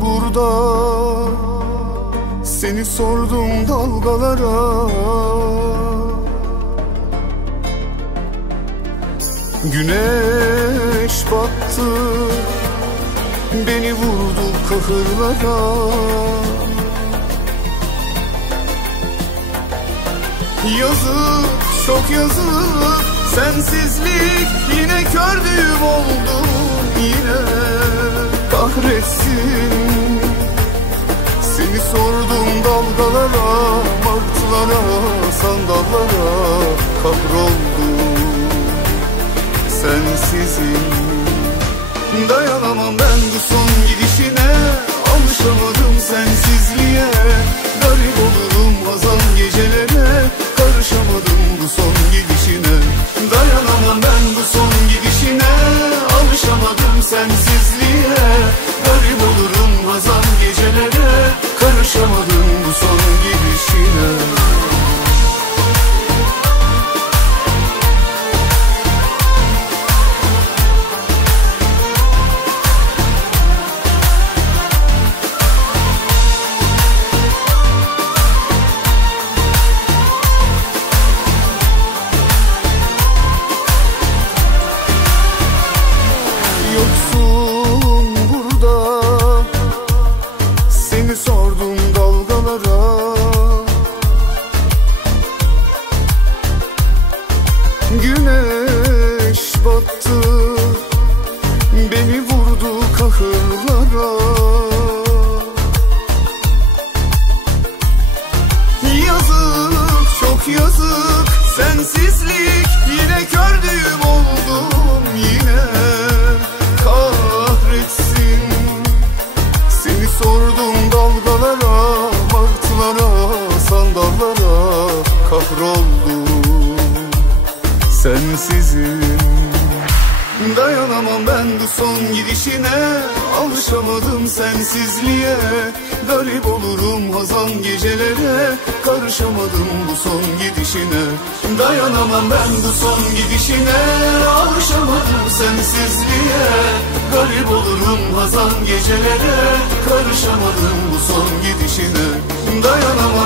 burada. Seni sordum dalgalara. Güneş battı Beni vurdu kahırlara. Yazık çok yazık Sensizlik yine kördüğüm oldu kahretsin Seni sordum dalgalara Martılara, sandallara Kahroldum sensizim Dayanamam ben bu son gidişine. Alışamadım sensizliğe Güneş battı Beni vurdu kahırlara Sensizim Dayanamam ben bu son gidişine Alışamadım sensizliğe. Garip olurum hazan gecelere Karışamadım bu son gidişine. Dayanamam ben bu son gidişine Alışamadım sensizliğe. Garip olurum hazan gecelere Karışamadım bu son gidişine. Dayanamam